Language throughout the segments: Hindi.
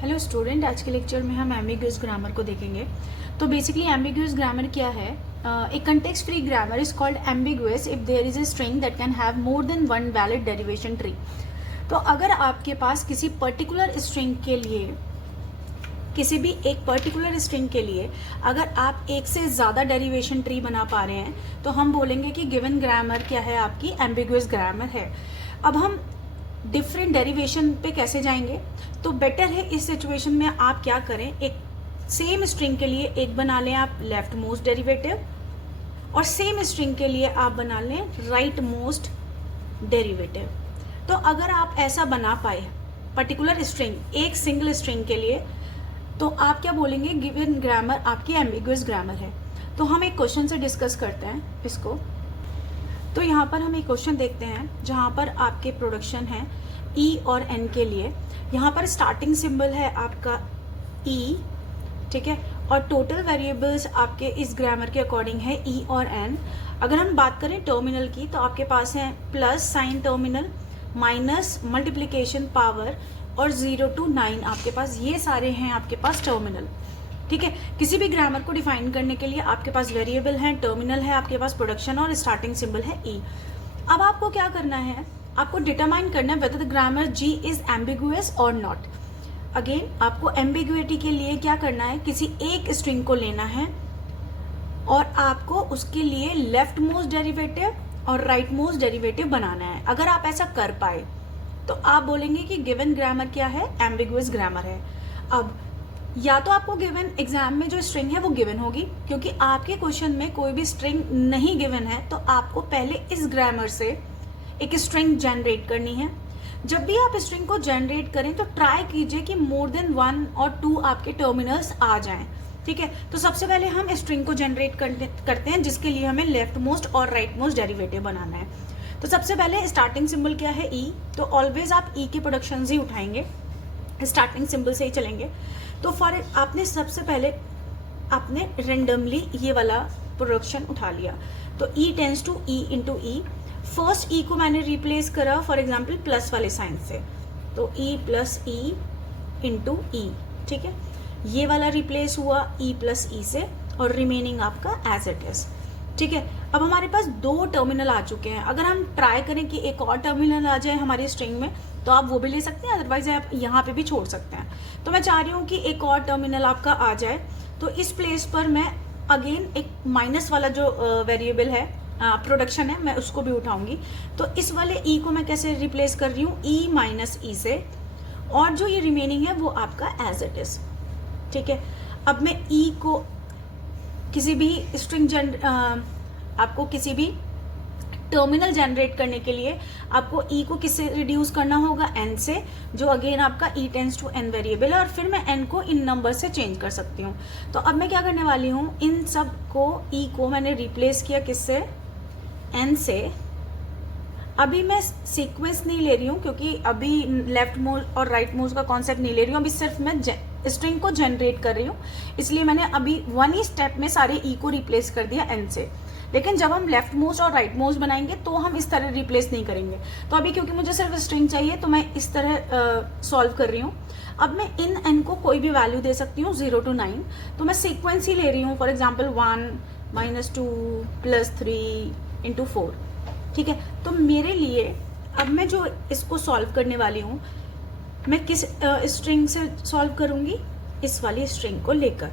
हेलो स्टूडेंट, आज के लेक्चर में हम एम्बिगुअस ग्रामर को देखेंगे। तो बेसिकली एम्बिगुअस ग्रामर क्या है? A context free grammar is called ambiguous if there is a string that can have more than one valid derivation tree. तो अगर आपके पास किसी पर्टिकुलर स्ट्रिंग के लिए, किसी भी एक पर्टिकुलर स्ट्रिंग के लिए अगर आप एक से ज़्यादा डेरिवेशन ट्री बना पा रहे हैं तो हम बोलेंगे कि गिवन ग्रामर क्या है, आपकी एम्बिगुअस ग्रामर है। अब हम डिफरेंट डेरिवेशन पे कैसे जाएंगे? तो बेटर है इस सिचुएशन में आप क्या करें, एक सेम स्ट्रिंग के लिए एक बना लें आप लेफ्ट मोस्ट डेरिवेटिव और सेम स्ट्रिंग के लिए आप बना लें राइट मोस्ट डेरिवेटिव। तो अगर आप ऐसा बना पाए पर्टिकुलर स्ट्रिंग, एक सिंगल स्ट्रिंग के लिए, तो आप क्या बोलेंगे? गिवन ग्रामर आपकी एम्बिगुअस ग्रामर है। तो हम एक क्वेश्चन से डिस्कस करते हैं इसको। तो यहाँ पर हम एक क्वेश्चन देखते हैं जहाँ पर आपके प्रोडक्शन है ई और एन के लिए। यहाँ पर स्टार्टिंग सिंबल है आपका ई, ठीक है, और टोटल वेरिएबल्स आपके इस ग्रामर के अकॉर्डिंग है ई और एन। अगर हम बात करें टर्मिनल की तो आपके पास है plus sign terminal, minus multiplication power और 0 to 9 आपके पास, ये सारे हैं आपके पास टर्मिनल। ठीक है, किसी भी ग्रामर को डिफाइन करने के लिए आपके पास वेरिएबल है, टर्मिनल है, आपके पास प्रोडक्शन और स्टार्टिंग सिंबल है ई। अब आपको क्या करना है? आपको डिटरमाइन करना है whether the grammar ji is ambiguous और नॉट। अगेन आपको एम्बिगुइटी के लिए क्या करना है? किसी एक स्ट्रिंग को लेना है और आपको उसके लिए लेफ्ट मोस्ट डेरिवेटिव और राइट मोस्ट डेरिवेटिव बनाना है। अगर आप ऐसा कर पाए तो आप बोलेंगे कि गिवन ग्रामर क्या है, एम्बिगुअस ग्रामर है। अब या तो आपको गिवन एग्जाम में जो स्ट्रिंग है वो गिवन होगी, क्योंकि आपके क्वेश्चन में कोई भी स्ट्रिंग नहीं गिवन है तो आपको पहले इस ग्रामर से एक स्ट्रिंग जनरेट करनी है। जब भी आप स्ट्रिंग को जनरेट करें तो ट्राई कीजिए कि मोर देन 1 और 2 आपके टर्मिनल्स आ जाएं। ठीक है, तो सबसे पहले हम स्ट्रिंग को जनरेट करते हैं जिसके लिए हमें लेफ्ट मोस्ट और राइट मोस्ट डेरिवेटिव बनाना है। तो सबसे पहले स्टार्टिंग सिंबल क्या है? ई। तो ऑलवेज आप ई के प्रोडक्शन ही उठाएंगे, स्टार्टिंग सिंबल से ही चलेंगे। तो फॉर आपने सबसे पहले आपने रेंडमली ये वाला प्रोडक्शन उठा लिया, तो E tends to E into E. First E को मैंने रिप्लेस करा फॉर एग्जाम्पल प्लस वाले साइन से, तो ई प्लस ई इंटू ई। ठीक है, ये वाला रिप्लेस हुआ ई प्लस ई से और रिमेनिंग आपका एज इट इज। ठीक है, अब हमारे पास 2 टर्मिनल आ चुके हैं। अगर हम ट्राई करें कि एक और टर्मिनल आ जाए हमारी स्ट्रिंग में तो आप वो भी ले सकते हैं, अदरवाइज आप यहाँ पे भी छोड़ सकते हैं। तो मैं चाह रही हूँ कि एक और टर्मिनल आपका आ जाए, तो इस प्लेस पर मैं अगेन एक माइनस वाला जो वेरिएबल है, प्रोडक्शन है, मैं उसको भी उठाऊंगी। तो इस वाले ई को मैं कैसे रिप्लेस कर रही हूँ? ई माइनस ई से, और जो ये रिमेनिंग है वो आपका एज इट इज। ठीक है, अब मैं ई को किसी भी स्ट्रिंग आपको किसी भी टर्मिनल जनरेट करने के लिए आपको ई को किससे रिड्यूस करना होगा? एन से, जो अगेन आपका ई टेंस टू एन वेरिएबल है, और फिर मैं एन को इन नंबर से चेंज कर सकती हूँ। तो अब मैं क्या करने वाली हूँ, इन सब को ई को मैंने रिप्लेस किया किससे? एन से। अभी मैं सीक्वेंस नहीं ले रही हूँ क्योंकि अभी लेफ्ट मोस्ट और राइट मोस्ट का कॉन्सेप्ट नहीं ले रही हूँ, अभी सिर्फ मैं स्ट्रिंग को जनरेट कर रही हूँ, इसलिए मैंने अभी वन ही स्टेप में सारे ई को रिप्लेस कर दिया एन से। लेकिन जब हम लेफ्ट मोस्ट और राइट मोस्ट बनाएंगे तो हम इस तरह रिप्लेस नहीं करेंगे। तो अभी क्योंकि मुझे सिर्फ स्ट्रिंग चाहिए तो मैं इस तरह सॉल्व कर रही हूँ। अब मैं इन एन को कोई भी वैल्यू दे सकती हूँ 0 to 9, तो मैं सीक्वेंस ही ले रही हूँ, फॉर एग्जाम्पल 1 - 2 + 3 × 4। ठीक है, तो मेरे लिए अब मैं जो इसको सॉल्व करने वाली हूँ, मैं किस स्ट्रिंग से सॉल्व करूँगी? इस वाली स्ट्रिंग को लेकर।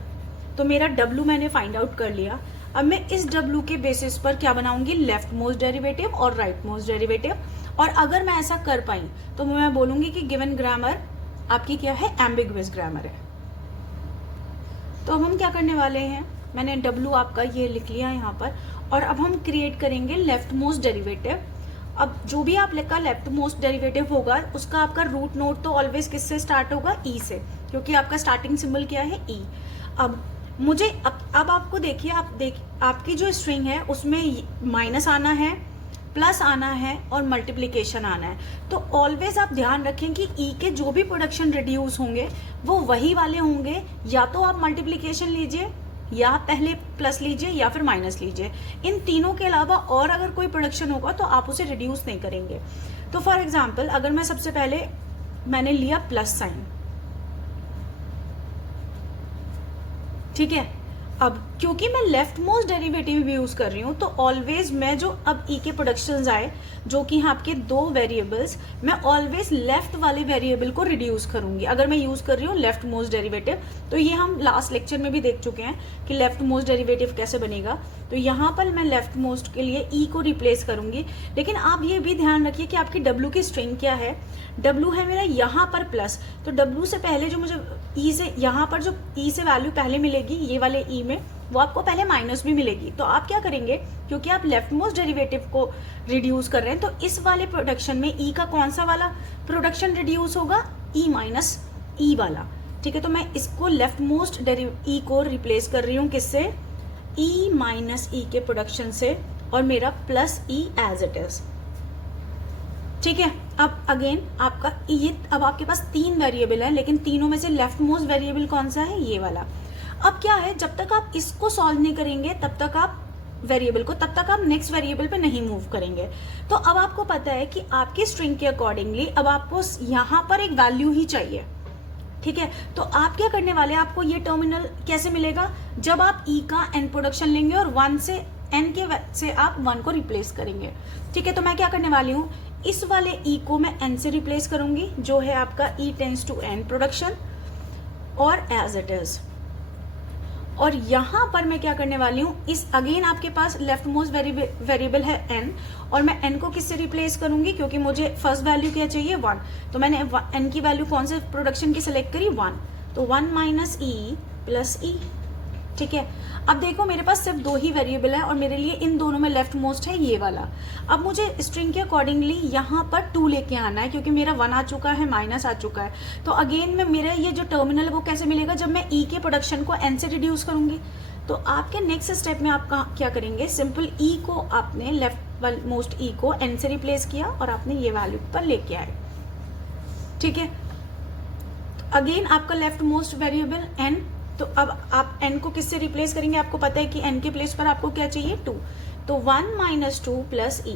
तो मेरा W मैंने फाइंड आउट कर लिया। अब मैं इस W के बेसिस पर क्या बनाऊंगी? लेफ्ट मोस्ट डेरिवेटिव और राइट मोस्ट डेरिवेटिव। और अगर मैं ऐसा कर पाई तो मैं बोलूंगी कि गिवन ग्रामर आपकी क्या है? एम्बिगुअस ग्रामर है। तो अब हम क्या करने वाले हैं, मैंने W आपका ये लिख लिया यहाँ पर, और अब हम क्रिएट करेंगे लेफ्ट मोस्ट डेरिवेटिव। अब जो भी आप का लेफ्ट मोस्ट डेरिवेटिव होगा उसका आपका रूट नोड तो ऑलवेज किससे स्टार्ट होगा? ई से, क्योंकि आपका स्टार्टिंग सिंबल क्या है? ई। अब मुझे अब आपको देखिए, आपकी जो स्ट्रिंग है उसमें माइनस आना है, प्लस आना है और मल्टीप्लिकेशन आना है। तो ऑलवेज आप ध्यान रखें कि ई के जो भी प्रोडक्शन रिड्यूस होंगे वो वही वाले होंगे, या तो आप मल्टीप्लिकेशन लीजिए या पहले प्लस लीजिए या फिर माइनस लीजिए। इन तीनों के अलावा और अगर कोई प्रोडक्शन होगा तो आप उसे रिड्यूस नहीं करेंगे। तो फॉर एग्जाम्पल अगर मैं सबसे पहले मैंने लिया प्लस साइन, ठीक है। अब क्योंकि मैं लेफ्ट मोस्ट डेरिवेटिव यूज कर रही हूँ तो ऑलवेज मैं जो अब ई के प्रोडक्शंस आए जो कि हैं आपके दो वेरिएबल्स, मैं ऑलवेज लेफ्ट वाले वेरिएबल को रिड्यूस करूंगी अगर मैं यूज कर रही हूँ लेफ्ट मोस्ट डेरिवेटिव। तो ये हम लास्ट लेक्चर में भी देख चुके हैं कि लेफ्ट मोस्ट डेरिवेटिव कैसे बनेगा। तो यहाँ पर मैं लेफ्ट मोस्ट के लिए ई को रिप्लेस करूंगी, लेकिन आप ये भी ध्यान रखिए कि आपकी डब्ल्यू की स्ट्रिंग क्या है। डब्ल्यू है मेरा यहाँ पर प्लस, तो डब्ल्यू से पहले जो मुझे ई से यहाँ पर जो ई से वैल्यू पहले मिलेगी ये वाले ई में, वो आपको पहले माइनस भी मिलेगी। तो आप क्या करेंगे, क्योंकि आप लेफ्ट मोस्ट डेरिवेटिव को रिड्यूस कर रहे हैं, तो इस वाले प्रोडक्शन में ई का कौन सा वाला प्रोडक्शन रिड्यूस होगा, ई माइनस ई वाला। ठीक है, तो मैं इसको लेफ्ट मोस्ट ई को रिप्लेस कर रही हूँ किससे, ई माइनस ई के प्रोडक्शन से, और मेरा plus E as it is. ठीक है, अब अगेन आपका ये, अब आपके पास तीन वेरिएबल है, लेकिन तीनों में से लेफ्ट मोस्ट वेरिएबल कौन सा है, ये वाला। अब क्या है, जब तक आप इसको सॉल्व नहीं करेंगे तब तक आप वेरिएबल को, तब तक आप नेक्स्ट वेरिएबल पे नहीं मूव करेंगे। तो अब आपको पता है कि आपकी स्ट्रिंग के अकॉर्डिंगली अब आपको यहाँ पर एक वैल्यू ही चाहिए। ठीक है, तो आप क्या करने वाले हैं, आपको ये टर्मिनल कैसे मिलेगा, जब आप ई का एन प्रोडक्शन लेंगे और 1 से एन के से आप 1 को रिप्लेस करेंगे। ठीक है, तो मैं क्या करने वाली हूँ, इस वाले ई को मैं एन से रिप्लेस करूंगी जो है आपका ई टेंस टू एन प्रोडक्शन और एज इट इज। और यहां पर मैं क्या करने वाली हूं, इस अगेन आपके पास लेफ्ट मोस्ट वेरिएबल है एन, और मैं एन को किससे रिप्लेस करूंगी, क्योंकि मुझे फर्स्ट वैल्यू क्या चाहिए 1, तो मैंने एन की वैल्यू कौन से प्रोडक्शन की सिलेक्ट करी 1, तो 1 माइनस ई प्लस ई। ठीक है, अब देखो मेरे पास सिर्फ दो ही वेरिएबल है और मेरे लिए इन दोनों में लेफ्ट मोस्ट है ये वाला। अब मुझे स्ट्रिंग के अकॉर्डिंगली यहाँ पर 2 लेके आना है, क्योंकि मेरा 1 आ चुका है, माइनस आ चुका है। तो अगेन में मेरा ये जो टर्मिनल है वो कैसे मिलेगा, जब मैं ई के प्रोडक्शन को एन से रिड्यूस करूंगी। तो आपके नेक्स्ट स्टेप में आप क्या करेंगे, सिंपल ई को आपने लेफ्ट मोस्ट ई को एन से रिप्लेस किया और आपने ये वैल्यू पर लेके आए। ठीक है, अगेन आपका लेफ्ट मोस्ट वेरिएबल एन, तो अब आप n को किससे रिप्लेस करेंगे, आपको पता है कि n के प्लेस पर आपको क्या चाहिए 2, तो 1 माइनस 2 प्लस ई।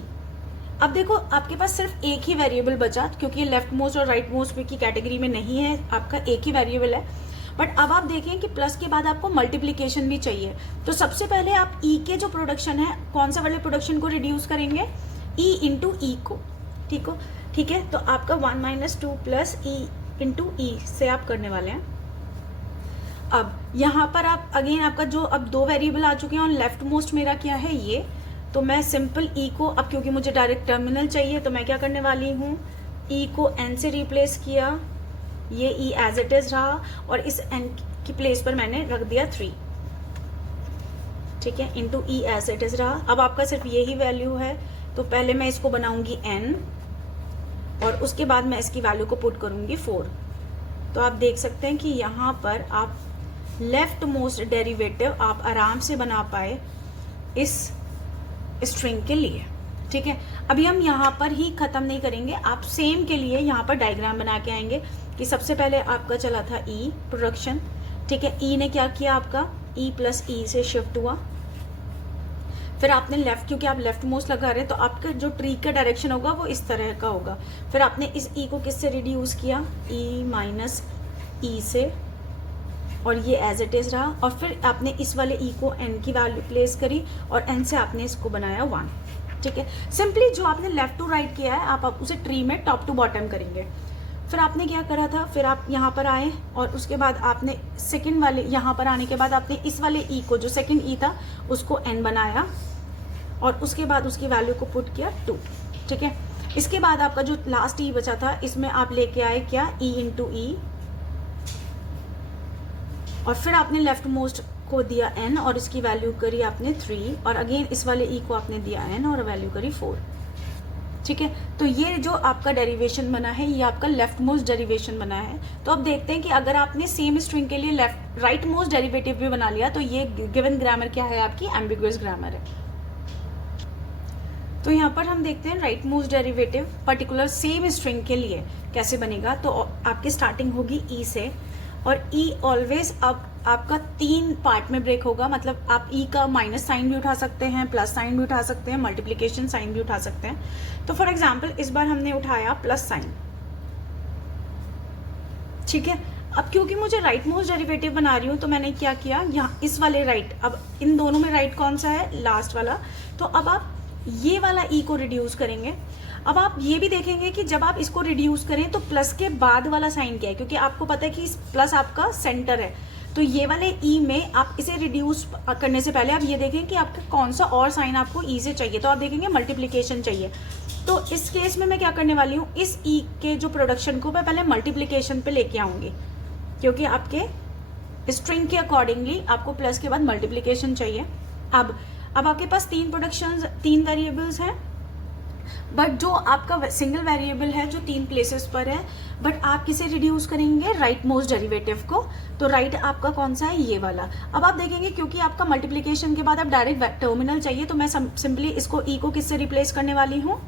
अब देखो आपके पास सिर्फ एक ही वेरिएबल बचा, क्योंकि ये लेफ्ट मोस्ट और राइट मोस्ट की कैटेगरी में नहीं है, आपका एक ही वेरिएबल है। बट अब आप देखें कि प्लस के बाद आपको मल्टीप्लीकेशन भी चाहिए, तो सबसे पहले आप ई के जो प्रोडक्शन है कौन सा वाले प्रोडक्शन को रिड्यूस करेंगे, ई इंटू ई को। ठीक है, तो आपका 1 माइनस 2 प्लस ई इंटू ई से आप करने वाले हैं। अब यहाँ पर आप अगेन आपका जो अब दो वेरिएबल आ चुके हैं और लेफ्ट मोस्ट मेरा क्या है ये, तो मैं सिंपल ई को, अब क्योंकि मुझे डायरेक्ट टर्मिनल चाहिए तो मैं क्या करने वाली हूँ, ई को एन से रिप्लेस किया, ये ई एज इट इज रहा, और इस एन की प्लेस पर मैंने रख दिया 3। ठीक है, into E as it is रहा। अब आपका सिर्फ यही वैल्यू है, तो पहले मैं इसको बनाऊंगी एन और उसके बाद मैं इसकी वैल्यू को पुट करूंगी 4। तो आप देख सकते हैं कि यहाँ पर आप लेफ्ट मोस्ट डेरिवेटिव आप आराम से बना पाए इस स्ट्रिंग के लिए। ठीक है, अभी हम यहाँ पर ही खत्म नहीं करेंगे, आप सेम के लिए यहाँ पर डायग्राम बना के आएंगे कि सबसे पहले आपका चला था ई प्रोडक्शन। ठीक है, ई ने क्या किया, आपका ई प्लस ई से शिफ्ट हुआ, फिर आपने लेफ्ट, क्योंकि आप लेफ्ट मोस्ट लगा रहे हैं तो आपका जो ट्री का डायरेक्शन होगा वो इस तरह का होगा। फिर आपने इस ई को किससे रिड्यूस किया, ई माइनस ई से, और ये एज इट इज रहा, और फिर आपने इस वाले ई को एन की वैल्यू प्लेस करी और एन से आपने इसको बनाया 1। ठीक है, सिंपली जो आपने लेफ्ट टू राइट किया है आप उसे ट्री में टॉप टू बॉटम करेंगे। फिर आपने क्या करा था, फिर आप यहाँ पर आए और उसके बाद आपने सेकंड वाले, यहाँ पर आने के बाद आपने इस वाले ई को, जो सेकंड ई था उसको एन बनाया और उसके बाद उसकी वैल्यू को पुट किया 2। ठीक है, इसके बाद आपका जो लास्ट ई बचा था इसमें आप लेके आए क्या, ई इंटू ई, और फिर आपने लेफ्ट मोस्ट को दिया n और इसकी वैल्यू करी आपने 3, और अगेन इस वाले e को आपने दिया n और वैल्यू करी 4। ठीक है, तो ये जो आपका डेरिवेशन बना है ये आपका लेफ्ट मोस्ट डेरिवेशन बना है। तो अब देखते हैं कि अगर आपने सेम स्ट्रिंग के लिए लेफ्ट राइट मोस्ट डेरिवेटिव भी बना लिया तो ये गिवन ग्रामर क्या है, आपकी एम्बिगुअस ग्रामर है। तो यहाँ पर हम देखते हैं right most derivative particular same string के लिए कैसे बनेगा। तो आपकी स्टार्टिंग होगी ई से, और ई ऑलवेज अब आपका 3 पार्ट में ब्रेक होगा, मतलब आप ई का माइनस साइन भी उठा सकते हैं, प्लस साइन भी उठा सकते हैं, मल्टीप्लिकेशन साइन भी उठा सकते हैं। तो फॉर एग्जांपल इस बार हमने उठाया प्लस साइन। ठीक है, अब क्योंकि मुझे राइट मोस्ट डेरिवेटिव बना रही हूँ तो मैंने क्या किया, यहाँ इस वाले राइट, अब इन दोनों में राइट कौन सा है, लास्ट वाला, तो अब आप ये वाला ई को रिड्यूस करेंगे। अब आप ये भी देखेंगे कि जब आप इसको रिड्यूस करें तो प्लस के बाद वाला साइन क्या है, क्योंकि आपको पता है कि प्लस आपका सेंटर है, तो ये वाले ई में आप इसे रिड्यूस करने से पहले आप ये देखें कि आपका कौन सा और साइन आपको ई से चाहिए, तो आप देखेंगे मल्टीप्लिकेशन चाहिए। तो इस केस में मैं क्या करने वाली हूँ, इस ई के जो प्रोडक्शन को मैं पहले मल्टीप्लिकेशन पे लेके आऊंगी, क्योंकि आपके स्ट्रिंग के अकॉर्डिंगली आपको प्लस के बाद मल्टीप्लिकेशन चाहिए। अब आपके पास तीन वेरिएबल्स हैं, बट जो आपका सिंगल वेरिएबल है जो 3 प्लेसेस पर है, बट आप किसे रिड्यूस करेंगे, राइट मोस्ट डेरिवेटिव को। तो राइट आपका कौन सा है, ये वाला। अब आप देखेंगे क्योंकि आपका मल्टीप्लिकेशन के बाद अब डायरेक्ट टर्मिनल चाहिए, तो मैं सिंपली इसको ई को किससे रिप्लेस करने वाली हूँ,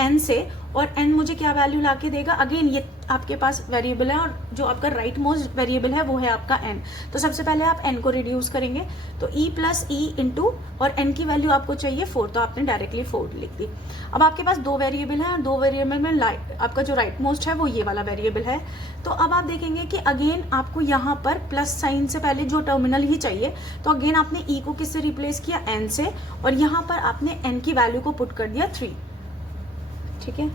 एन से, और एन मुझे क्या वैल्यू लाके देगा, अगेन ये आपके पास वेरिएबल है और जो आपका राइट मोस्ट वेरिएबल है वो है आपका एन। तो सबसे पहले आप एन को रिड्यूस करेंगे, तो ई प्लस ई इंटू, और एन की वैल्यू आपको चाहिए 4, तो आपने डायरेक्टली 4 लिख दी। अब आपके पास 2 वेरिएबल है और 2 वेरिएबल में आपका जो राइट मोस्ट है वो ये वाला वेरिएबल है। तो अब आप देखेंगे कि अगेन आपको यहाँ पर प्लस साइन से पहले जो टर्मिनल ही चाहिए, तो अगेन आपने ई को किससे रिप्लेस किया, एन से, और यहाँ पर आपने एन की वैल्यू को पुट कर दिया 3। ठीक है,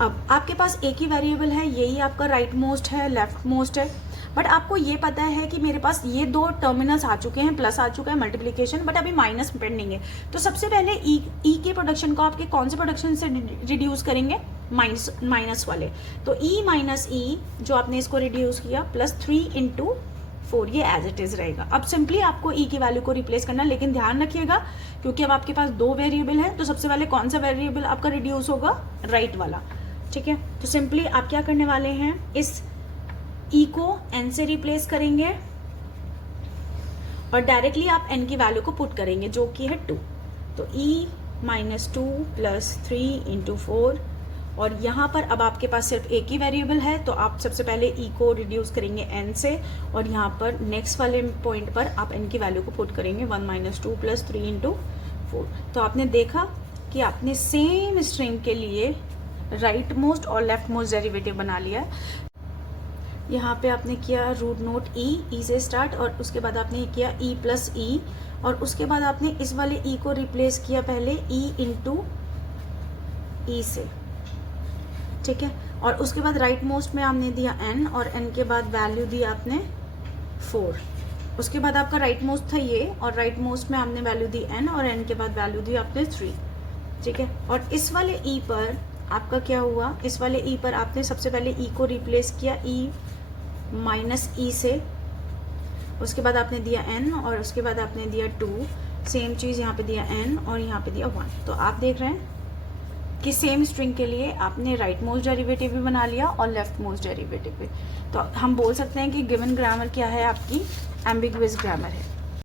अब आपके पास एक ही वेरिएबल है, यही आपका राइट मोस्ट है, लेफ्ट मोस्ट है, बट आपको ये पता है कि मेरे पास ये 2 टर्मिनल्स आ चुके हैं, प्लस आ चुका है मल्टीप्लिकेशन, बट अभी माइनस पेंडिंग है। तो सबसे पहले ई के प्रोडक्शन को आपके कौन से प्रोडक्शन से रिड्यूस करेंगे, माइनस वाले। तो ई माइनस ई जो आपने इसको रिड्यूस किया, प्लस 3 इंटू 4, ये एज इट इज रहेगा। अब सिंपली आपको ई की वैल्यू को रिप्लेस करना, लेकिन ध्यान रखिएगा क्योंकि अब आपके पास 2 वेरिएबल है, तो सबसे पहले कौन सा वेरिएबल आपका रिड्यूस होगा, राइट वाला। ठीक है, तो सिंपली आप क्या करने वाले हैं, इस ई को एन से रिप्लेस करेंगे और डायरेक्टली आप एन की वैल्यू को पुट करेंगे जो कि है 2। तो ई माइनस 2 प्लस 3 इंटू 4, और यहाँ पर अब आपके पास सिर्फ एक ही वेरिएबल है, तो आप सबसे पहले ई को रिड्यूस करेंगे एन से, और यहाँ पर नेक्स्ट वाले पॉइंट पर आप एन की वैल्यू को पुट करेंगे 1 माइनस 2 प्लस 3 इंटू 4। तो आपने देखा कि आपने सेम स्ट्रिंग के लिए राइट मोस्ट और लेफ्ट मोस्ट डेरिवेटिव बना लिया है। यहाँ पे आपने किया रूट नोट ई से स्टार्ट, और उसके बाद आपने किया ई प्लस ई, और उसके बाद आपने इस वाले ई को रिप्लेस किया पहले ई इंटू ई से। ठीक है, और उसके बाद राइट मोस्ट में आपने दिया एन, और एन के बाद वैल्यू दी आपने 4। उसके बाद आपका राइट मोस्ट था ये, और राइट मोस्ट में आपने वैल्यू दी एन, और एन के बाद वैल्यू दी आपने 3। ठीक है, और इस वाले ई पर आपका क्या हुआ, इस वाले ई पर आपने सबसे पहले ई को रिप्लेस किया ई माइनस ई से, उसके बाद आपने दिया एन, और उसके बाद आपने दिया 2, सेम चीज़ यहाँ पे दिया एन, और यहाँ पे दिया 1। तो आप देख रहे हैं कि सेम स्ट्रिंग के लिए आपने राइट मोस्ट डेरिवेटिव भी बना लिया और लेफ्ट मोस्ट डेरिवेटिव भी। तो हम बोल सकते हैं कि गिवन ग्रामर क्या है, आपकी एम्बिगुअस ग्रामर है।